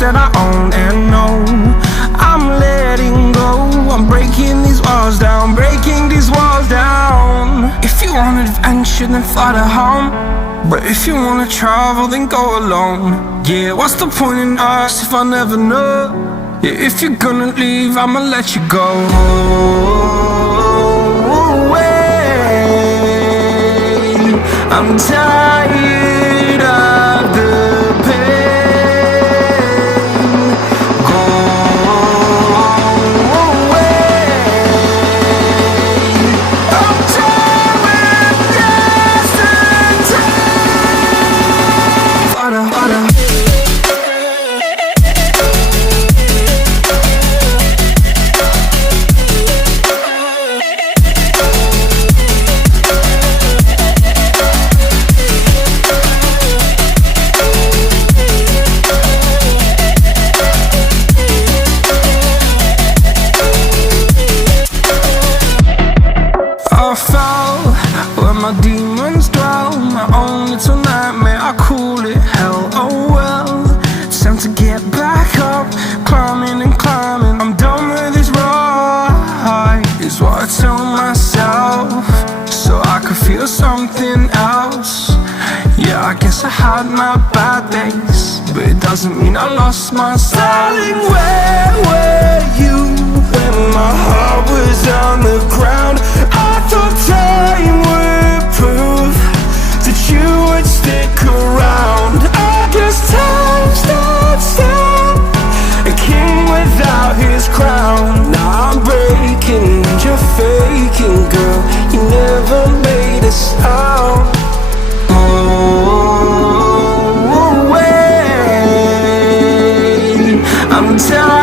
that I own and know. I'm letting go, I'm breaking these walls down, breaking these walls down. If you want adventure, then fly to home. But if you wanna travel, then go alone. Yeah, what's the point in us if I never know? Yeah, if you're gonna leave, I'ma let you go. I'm tired of the pain. Go away. I'm done with yesterday. Harder, harder. I fell where my demons dwell, my own little nightmare, I call it hell. Oh well, it's time to get back up, climbing and climbing. I'm done with this ride, is what I tell myself, so I could feel something else. Yeah, I guess I had my bad days, but it doesn't mean I lost myself. Darling, where were you when my heart was on the ground? I thought time would prove that you would stick around. I guess time stood still, a king without his crown. Now I'm breaking and you're faking, girl. You never made a sound. Oh, wait, I'm tired.